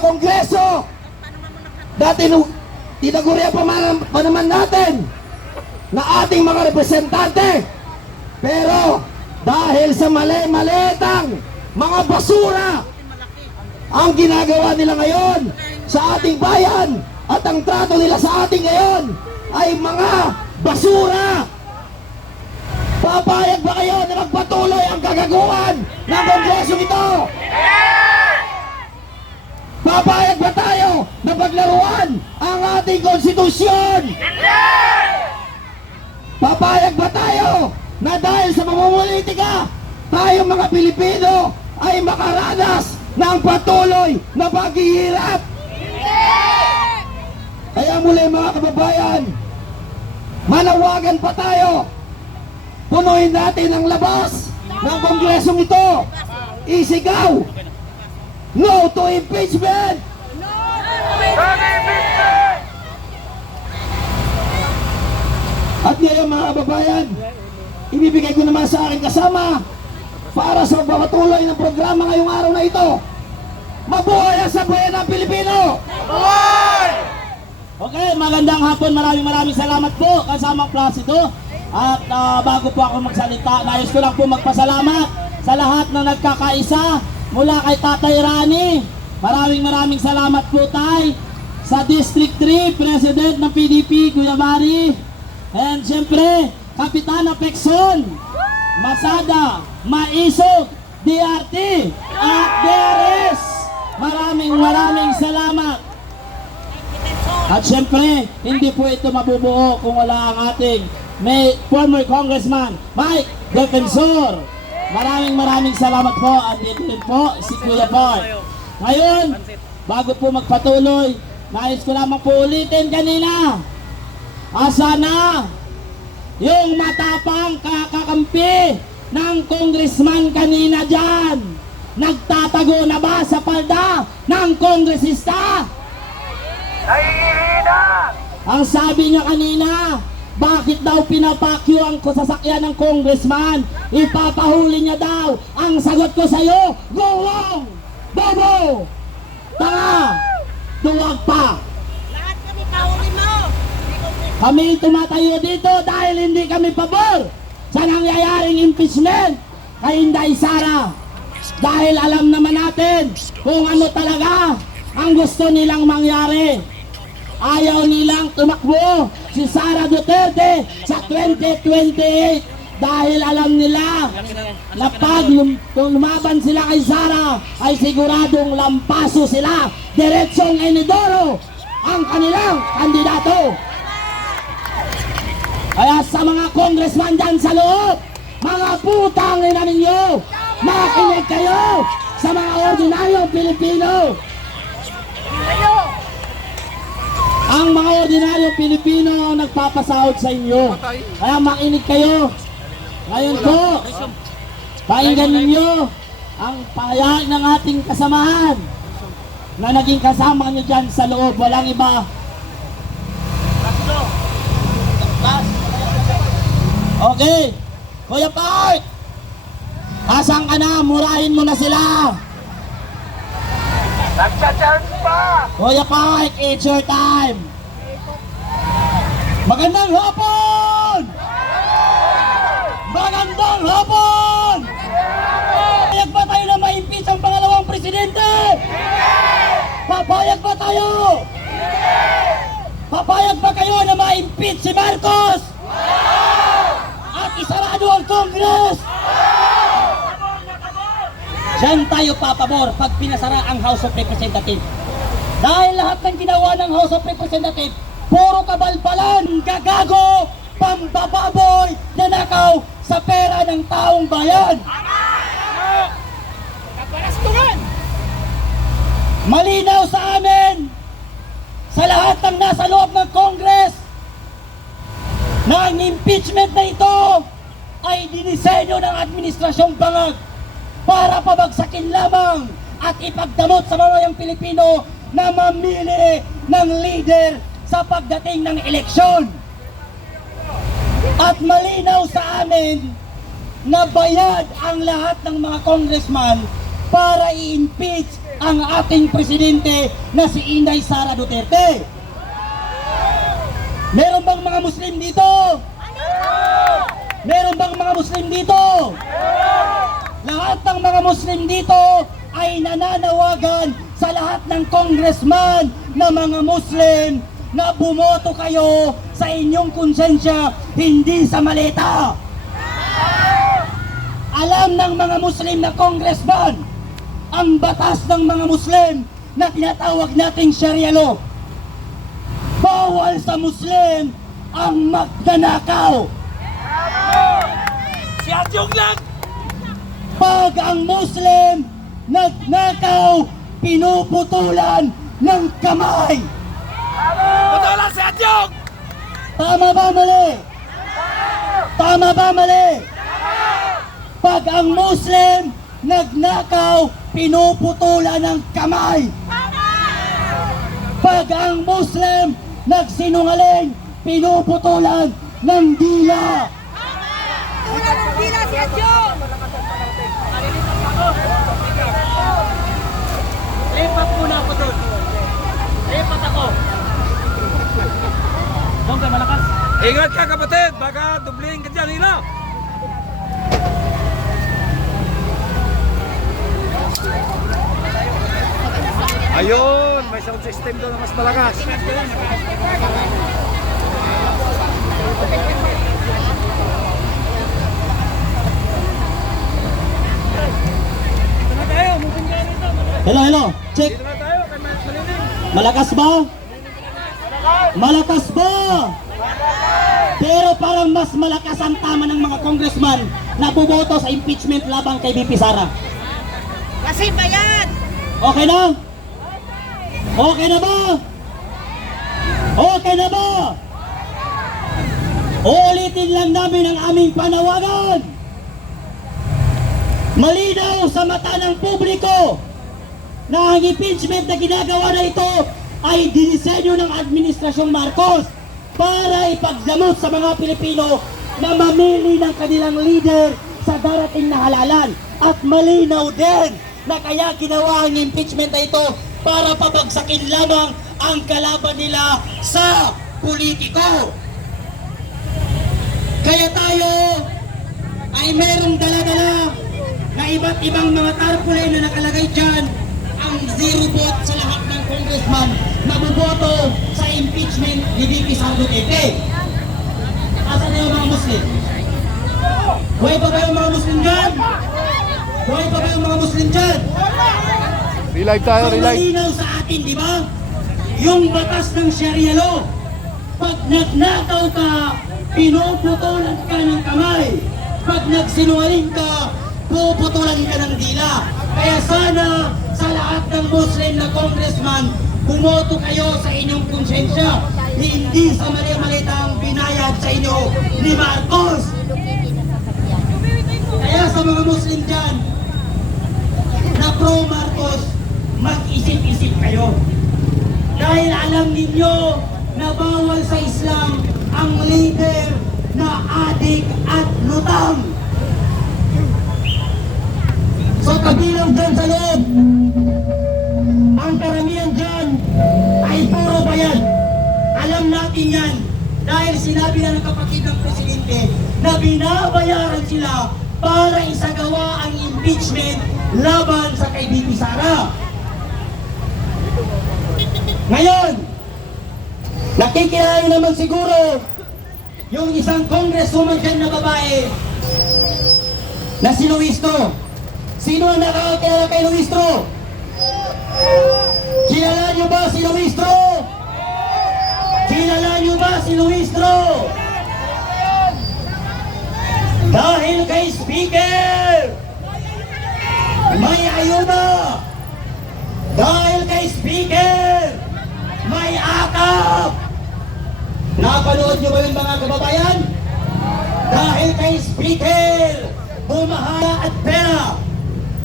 Kongreso. Dati tinaguriya pa naman natin na ating mga representante. Pero dahil sa mali-malitang mga basura ang ginagawa nila ngayon sa ating bayan at ang trato nila sa ating ngayon ay mga basura. Papayag ba kayo na magpatuloy ang kagaguhan ng Kongreso ito? Papayag ba tayo na paglaruan ang ating konstitusyon? Papayag ba tayo na dahil sa pamumulitika, tayo mga Pilipino ay makaranas ng patuloy na paghihirap? Kaya muli mga kababayan, manawagan pa tayo. Punuin natin ang labas ng Kongresong ito. Isigaw, no to impeachment! At ngayon mga kababayan, ibibigay ko naman sa aking kasama para sa pagpapatuloy ng programa ngayong araw na ito. Mabuhay ang sambayan ng Pilipino! Mabuhay! Okay, magandang hapon. Maraming salamat po kasamang Placido. At bago po ako magsalita, nais ko lang po magpasalamat sa lahat na nagkakaisa mula kay Tatay Rani. Maraming salamat po tay sa District 3 President ng PDP, Kuya Mari. And siyempre, Kapitana Pekson, Masada, Maisog, DRT at DRS. Maraming salamat. At siyempre, hindi po ito mabubuo kung wala ang ating former Congressman Mike Defensor. Maraming salamat po. At dito rin po si Kuya Bart. Ngayon, bago po magpatuloy, nais ko lamang po ulitin kanina. Asa na yung matapang kakakampi ng congressman kanina dyan? Nagtatago na ba sa palda ng kongresista? Ang sabi niya kanina, bakit daw pinapakyo ang sasakyan ng congressman? Ipapahuli niya daw. Ang sagot ko sa'yo, gulong, bobo, tanga, duwag pa. Lahat kami kahuli mo. Kami tumatayo dito dahil hindi kami pabor sa nangyayaring impeachment kay Inday Sara. Dahil alam naman natin kung ano talaga ang gusto nilang mangyari. Ayaw nilang tumakbo si Sara Duterte sa 2028 dahil alam nila na pag lumaban sila kay Sara ay siguradong lampaso sila. Diretsong Enidoro ang kanilang kandidato. Kaya sa mga congressman dyan sa loob, mga putang ina ninyo, makinig kayo sa mga ordinaryong Pilipino. Ang mga ordinaryong Pilipino ang nagpapasahod sa inyo. Kaya makinig kayo. Ngayon po, pakinggan ninyo ang pahayag ng ating kasamahan na naging kasama nyo dyan sa loob. Walang iba. Okay. Kuya Park, asan ka na? Murahin mo na sila. Nagcha-charge pa! Kuya Park, it's your time. Magandang hapon! Magandang hapon! Papayag ba tayo na ma-impeach ang pangalawang presidente? Papayag ba tayo? Papayag ba kayo na ma-impeach si Marcos? At isarado ang Congress? Diyan tayo papabor pag pinasara ang House of Representatives. Dahil lahat ng ginawa ng House of Representatives, puro kabalbalan, gagago, pambababoy, nanakaw sa pera ng taong bayan. Malinaw sa amin, sa lahat ng nasa loob ng Congress, na ang impeachment na ito ay dinisenyo ng Administrasyong Bangag para pabagsakin lamang at ipagdamot sa mamayang Pilipino na mamili ng leader sa pagdating ng eleksyon. At malinaw sa amin na bayad ang lahat ng mga congressman para i-impeach ang ating presidente na si Inday Sara Duterte. Meron bang mga Muslim dito? Meron bang mga Muslim dito? Lahat ng mga Muslim dito ay nananawagan sa lahat ng congressman na mga Muslim na bumoto kayo sa inyong konsensya, hindi sa maleta. Alam ng mga Muslim na congressman ang batas ng mga Muslim na tinatawag nating Sharia law. Bawal sa Muslim ang magnanakaw. Si Adyong lang! Pag ang Muslim nagnakaw, pinuputulan ng kamay. Putulan si Adyong! Tama ba mali? Tama ba mali? Pag ang Muslim nagnakaw, pinuputulan ng kamay. Pag ang Muslim nagsinungaling, pinuputulan ng dila. Una ng dila si Adyong! Lipat muna ako doon. Lipat ako. Doon ka malakas. Ingat ka kapatid, baka dubling ka dyan, hila. Ayun, may sound system doon na mas malakas. Hello, hello. Check. Dito na tayo, kay Malining. Malakas ba? Malakas ba? Pero parang mas malakas ang tama ng mga congressman na buboto sa impeachment laban kay VP Sara. Kasi ba yan? Okay na? Okay na ba? Okay na ba? Uulitin lang namin ang aming panawagan. Malinaw sa mata ng publiko na ang impeachment na ginagawa na ito ay dinisenyo ng Administrasyong Marcos para ipagdamot sa mga Pilipino na mamili ng kanilang leader sa darating na halalan. At malinaw din na kaya ginawa ang impeachment na ito para pabagsakin lamang ang kalaban nila sa politiko. Kaya tayo ay merong dala-dala na iba't ibang mga tarpaulin na nakalagay dyan ang zero vote sa lahat ng congressman na buboto sa impeachment ni VP Sara Duterte. Asan na yung mga Muslim? Buhay pa ba yung mga Muslim dyan? Buhay pa ba yung mga Muslim dyan? Relive tayo, So, relive. malinaw sa atin, di ba? Yung batas ng Sharia law, pag nagnakaw ka, pinuputulan ka ng kamay. Pag nagsinungaling ka, puputulan ka ng dila. Kaya sana sa lahat ng Muslim na congressman, bumoto kayo sa inyong konsensya. Hindi sa mali-malitang binayad sa inyo ni Marcos. Kaya sa mga Muslim dyan, na pro-Marcos, mag-isip-isip kayo. Dahil alam ninyo na bawal sa Islam ang leader na adik at lutang. So kabilang dyan sa loob, ang karamihan dyan ay puro bayan. Alam natin yan dahil sinabi na ng kapatid ng presidente na binabayaran sila para isagawa ang impeachment laban sa kay VP Sara. Ngayon, nakikilala naman siguro yung isang congresswoman dyan na babae na si Luistro. Sino ang nakakilala kay Luistro? Kilala niyo ba si Luistro? Kilala niyo ba si Luistro? Dahil kay Speaker, may ayuda. Dahil kay Speaker, may akap. Napanood niyo ba yun mga kababayan? Dahil kay Speaker, bumahala at pera.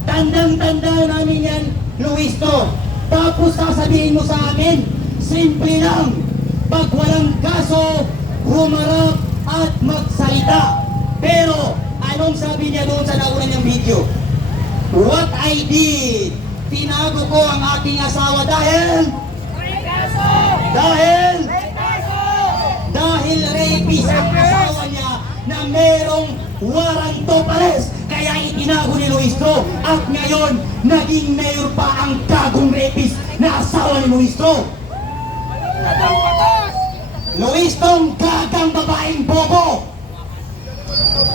Tandang-tanda namin yan, Luistro. Tapos sasabihin mo sa amin, simple lang. Pag walang kaso, humarap at magsalita. Pero, anong sabi niya doon sa nauna niyang video? What I did tinago ko ang aking asawa dahil rapist ang asawa niya na merong warrant of arrest. Kaya itinago ni Luistro at ngayon naging mayor pa ang gagong rapist na asawa ni Luistro. Luistrong gagang babaeng bobo,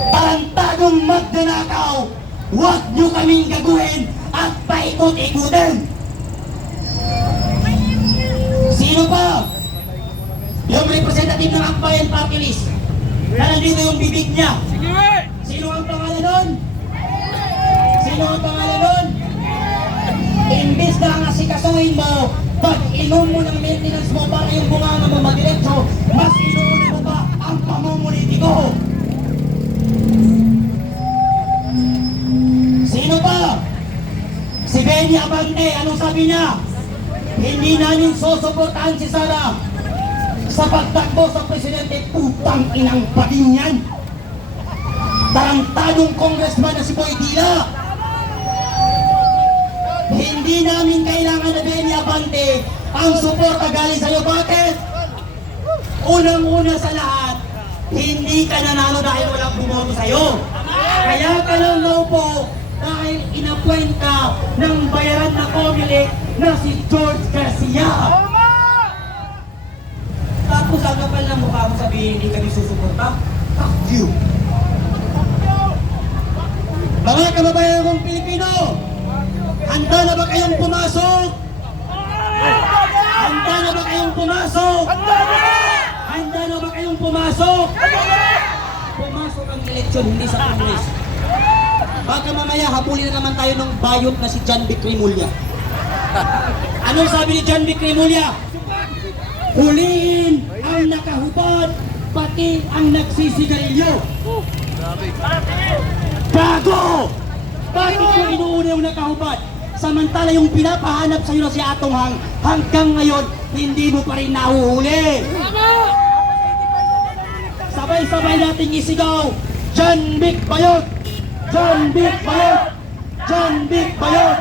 tarantadong magnanakaw, huwag nyo kaming gaguhin at paikot-ikutin. Sino pa? Yung representative ng Akbayan Party List na nandito yung bibig niya. Sino ang pangalan nun? Imbis na ang asikasuhin mo, pag inom mo ng maintenance mo para yung bunganga mo madiretso, mas inuuna mo ba ang pamumulitiko? Sino pa? Si Benny Abante, anong sabi niya? Hindi namin susuportahan si Sara sa pagtakbo sa presidente. Putang inang baging yan. Tarantadong congressman na si Boy Dila. Hindi namin kailangan na Benny Abante ang suporta galing sa'yo. Bakit? Unang-una sa lahat, hindi ka nanalo dahil walang bumoto sa'yo. Kaya ka lang naupo dahil inappoint ka ng bayaran na Comelec na si George Garcia. Tapos ang kapal ng mukha mo sabihin hindi kami susuporta? Fuck you! Mga kababayan kong Pilipino, handa na ba kayong pumasok? Handa na ba kayong pumasok? Handa na ba kayong pumasok? Pumasok ang eleksyon, hindi sa Congress. Baka mamaya habulin na naman tayo ng bayot na si John Vic Rimulya. Anong sabi ni John Vic Rimulya? Huliin ang nakahubad, pati ang nagsisigarilyo. Bago! Bakit yung inuuna yung nakahubad? Samantala yung pinapahanap sa'yo na si Atong Hang, hanggang ngayon, hindi mo pa rin nahuhuli. Sabay-sabay nating isigaw, John Vic Bayot! John Vic Bayot! John Vic Bayot!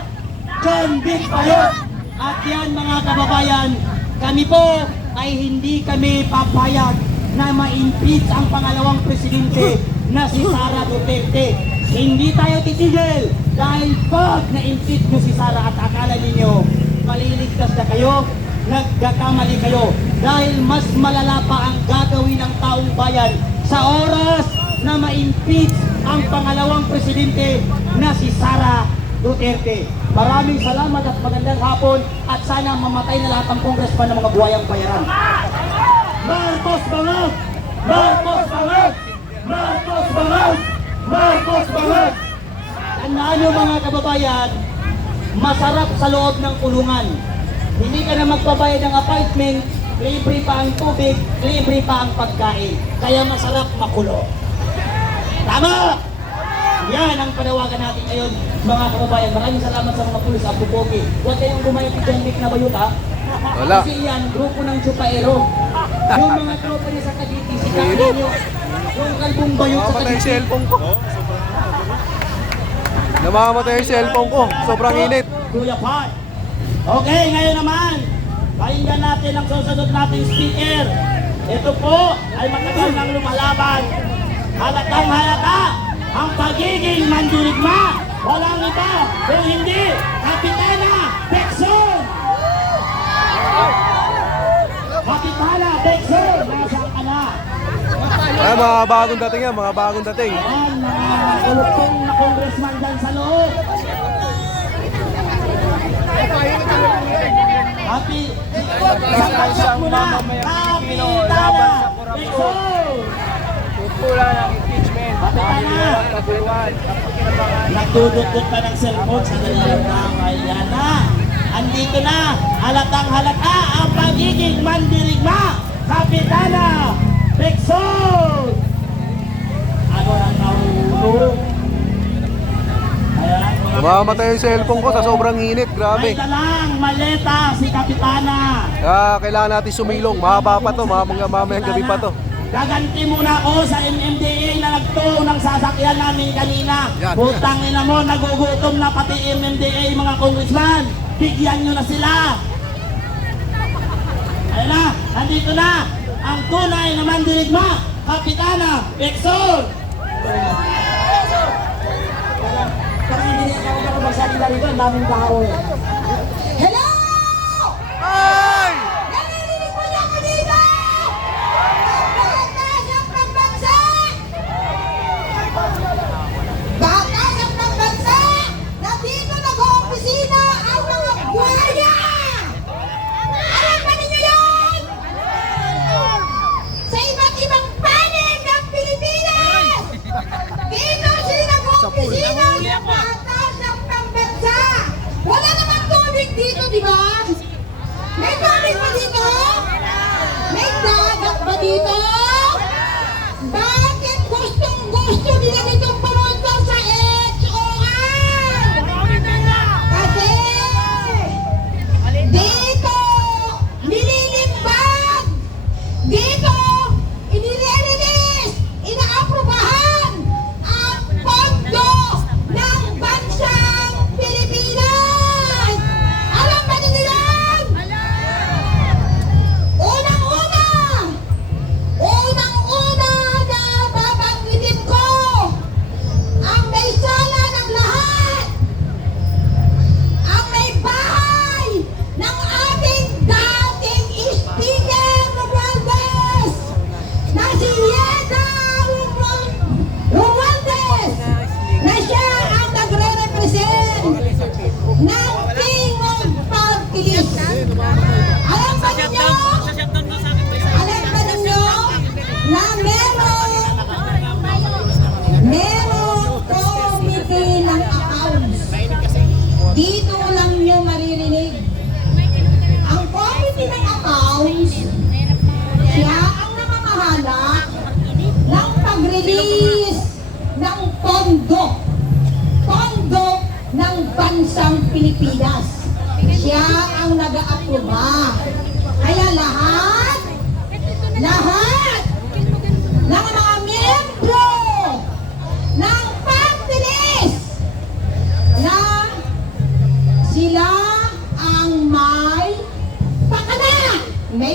John Vic Bayot! At yan mga kababayan, kami po ay hindi kami papayag na ma-impeach ang pangalawang presidente na si Sara Duterte. Hindi tayo titigil dahil pag na-impeach nyo si Sara at akala ninyo maliligtas na kayo, nagkakamali kayo dahil mas malala pa ang gagawin ng taong bayan sa oras na ma-impeach ang pangalawang presidente na si Sara Duterte. Maraming salamat at magandang hapon at sana mamatay na lahat ng congressman ng mga buhayang bayaran. Marcos Bangag! Marcos Bangag! Marcos Bangag! Marcos Bangag! Tandaan nyo mga kababayan, masarap sa loob ng kulungan. Hindi ka na magbabayad ng apartment, libre pa ang tubig, libre pa ang pagkain. Kaya masarap makulo. Tama! Yan ang panawagan natin ngayon mga kababayan. Maraming salamat sa mga pulis at bupogi. Huwag kayong gumayang si John Vic na bayot ha. Wala. Kasi yan, grupo ng Chupaero. Yung mga tropa niya sa Cavite, si Carlinyo, yung kalbong bayot sa Namamatay yung Cavite. cellphone ko. Namamatay yung cellphone ko. Sobrang init. Kuya Pat. Okay, ngayon naman, pakinggan natin ang susunod nating speaker. Ito po ay matagal nang lumalaban. Halatang halata ang pagiging mandirigma. Walang iba kung hindi Kapitana Bexon. Kapitana Bexon, nasaan ka na? Ay, mga bagong dating yan, mga bagong dating. Ayan, mga kulupong na congressman dyan sa loob. Happy, saksak mo na, Kapitana Bexon. Pula ng impeachment. Kapitana. Nagdudukot ka ng cellphone sa dalilang ng Ayana. Andito na, halatang halata ang pagiging mandirigma. Kapitana Bexon. Ano ang nahulog? Ayan, Namamatay yung cellphone ko sa sobrang init. may Grabe. dalang maleta si Kapitana. Kailangan natin sumilong. Mahaba pa to. Mamayang gabi pa to. gaganti muna ako sa MMDA na nagtuo ng sasakyan namin kanina. Putang ina mo, nagugutom na pati MMDA mga congressman. Bigyan nyo na sila. Ayun na, nandito na ang tunay na mandirigma, Kapitana Pexol. Parang hindi niya ako magsalita rito, ang daming tao. Hello! Ay! Narinig mo niya ako dito! Batas ang pambansa! Batas ang pambansa! Nandito nag-oopisina ang mga buhaya! Alam ba ninyo yun? Sa iba't ibang panig ng Pilipinas! Dito sila nag-oopisina ng batas ng pambansa! Wala namang tubig dito, di ba? May tubig ba dito? May dagat ba dito? Bakit gustong-gusto nila ditong pumunta sa HOR? Kasi dito nililimbag, dito inililinis, inaaprubahan ang pondo ng bansang Pilipinas! Alam ba ninyo yan? Unang-una na babanggitin ko ang may sala ng lahat, ang may bahay ng ating dating Speaker Romualdez na si Yeda Romualdez na siya ang nagre-represent ng Tingog Party List. Alam ba ninyo? Alam ba ninyo na merong committee ng accounts? Dito lang nyo maririnig. Ang committee ng accounts, siya ang namamahala ng pag-release ng pondo ng bansang Pilipinas. Siya ang nag-aaproba. Kaya lahat ng mga miyembro ng party list na sila ang may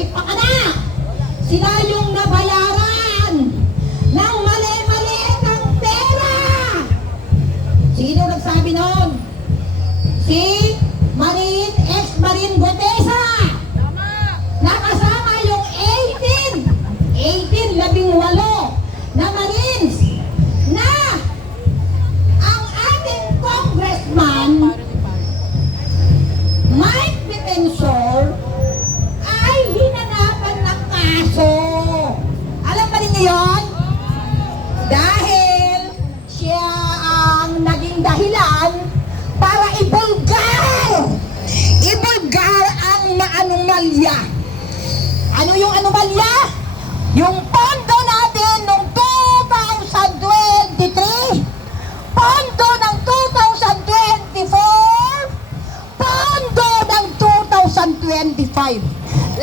pakana. Sila yung nabayaran ng mali-maliitang pera. Sino nagsabi noon? Si ex-Marine Gotesa. Nakasama yung 18 na Marines na ang ating congressman Mike Defensor ay hinanapan ng kaso. Alam ba ninyo yun? Dahil siya ang naging dahilan para ibulgar ang anomalya. Ano yung anomalya? Yung pondo natin noong 2023, pondo ng 2024, pondo ng 2025.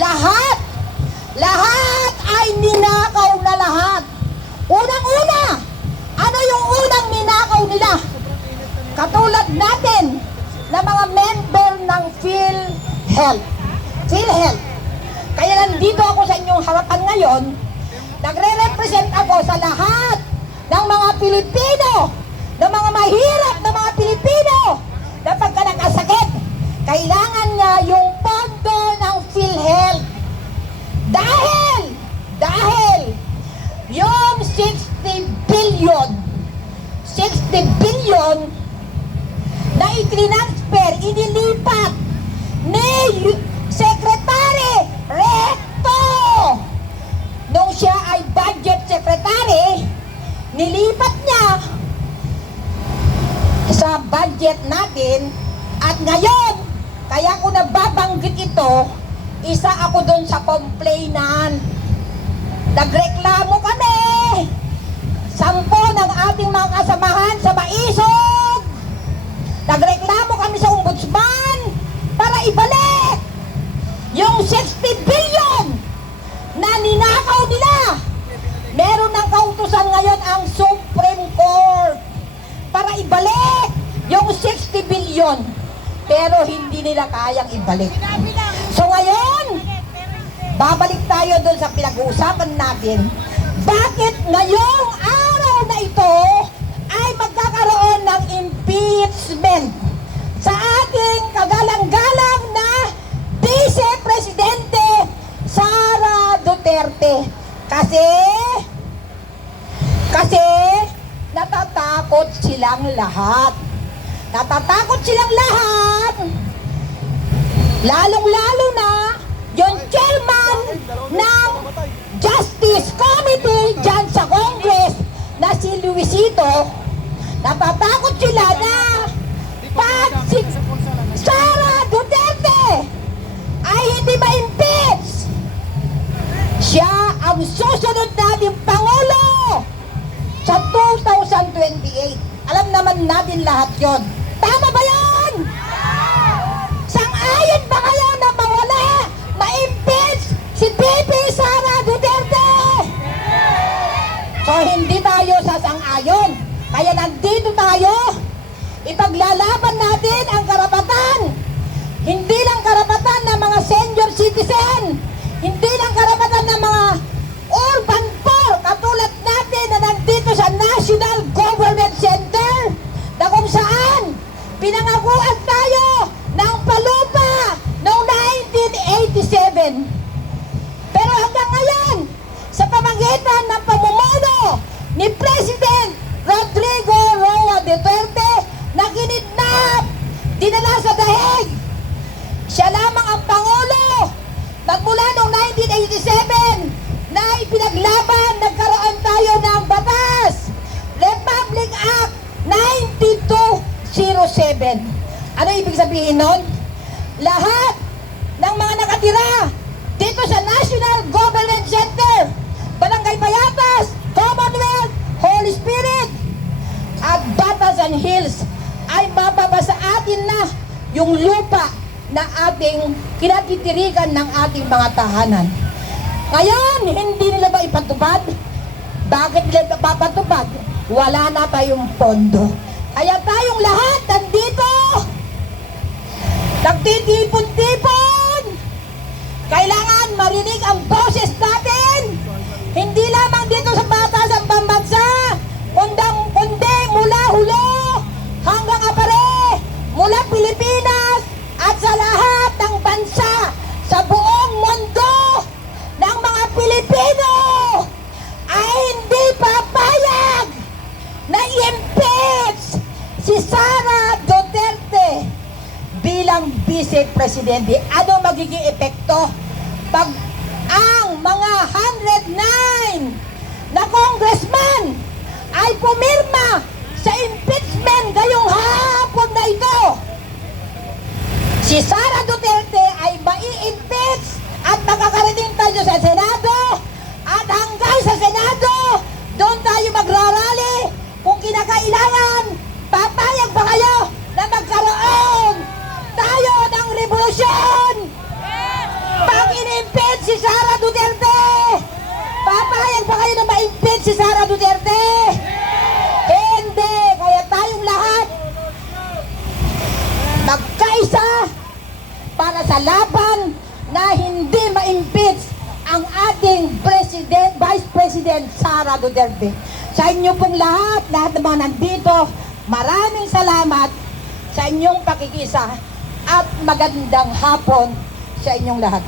Lahat ay ninakaw na lahat. Unang-una, ano yung unang ninakaw nila? Katulad natin na mga member ng PhilHealth. Kaya nandito ako sa inyong harapan ngayon, nagre-represent ako sa lahat ng mga Pilipino, ng mga mahirap na mga Pilipino na pagka nagkasakit, kailangan niya yung pondo ng PhilHealth. Dahil yung 60 billion na itinransfer, inilipat ni Secretary Recto nung siya ay budget secretary, nilipat niya sa budget natin. At ngayon, kaya ko nababanggit ito, isa ako doon sa complainant. Nagreklamo kami, 10 ng ating mga kasamahan sa Maisog. Nagreklamo kami sa ombudsman para ibalik yung 60 billion na ninakaw nila yun. Pero hindi nila kayang ibalik. So ngayon, babalik tayo doon sa pinag-uusapan natin. Bakit ngayong araw na ito ay magkakaroon ng impeachment sa ating kagalang-galang na Vice Presidente Sara Duterte? Kasi natatakot silang lahat. Natatakot silang lahat. Lalong-lalo na yung chairman ng Justice Committee dyan sa Congress na si Luisito. Natatakot sila na pag si Sara Duterte ay hindi ma-impeach, siya ang susunod nating Pangulo sa 2028. Alam naman natin lahat yon. Tama ba yan? Sang-ayon ba kayo na mawala, ma-impeach si BP Sara Duterte? So hindi tayo sasang-ayon. Kaya nandito tayo, ipaglalaban natin ang karapatan. Hindi lang karapatan ng mga senior citizen, hindi lang karapatan ng mga urban poor katulad natin na nandito sa National Government Center na kung saan pinangakuan tayo ng palupa noong 1987. Pero hanggang ngayon, sa pamamagitan ng pamumuno ni President Rodrigo Roa Duterte na kinidnap, dinala sa dahig, siya lamang ang Pangulo. Magmula noong 1987 na ipinaglaban, nagkaroon tayo ng batas, Republic Act 9207. Ano ibig sabihin nun? Lahat ng mga nakatira dito sa National Government Center, Barangay Payatas, Commonwealth, Holy Spirit, at Batasan Hills ay mababasa atin na yung lupa na ating kinatitirikan ng ating mga tahanan. Ngayon, hindi nila ba ipatupad? Bakit nila papatupad? Wala na tayong pondo. Kaya tayong lahat nandito, nagtitipon-tipon. Kailangan marinig ang boses natin. Hindi lamang dito sa Batasang Pambansa, kundi mula Hulo hanggang Apare, mula Pilipinas at sa lahat ng bansa sa buong mundo ng mga Pilipino ay hindi papayag na i-impeach si Sara Duterte bilang Vice Presidente. Ano magiging epekto pag ang mga 109 na congressman ay pumirma sa impeachment ngayong hapon na ito? Si Sara Duterte ay mai-impeach at makakarating tayo sa Senado, at hanggang sa Senado, doon tayo magrarally kung kinakailangan. Papayag ba kayo na magkaroon tayo ng revolusyon? Pag in-impeach si Sara Duterte, papayag ba kayo na ma-impeach si Sara Duterte? Hindi. Kaya tayong lahat magkaisa para sa laban na hindi ma-impeach ang ating Vice President Sara Duterte. Sa inyo pong lahat ng mga nandito, maraming salamat sa inyong pakikisa at magandang hapon sa inyong lahat.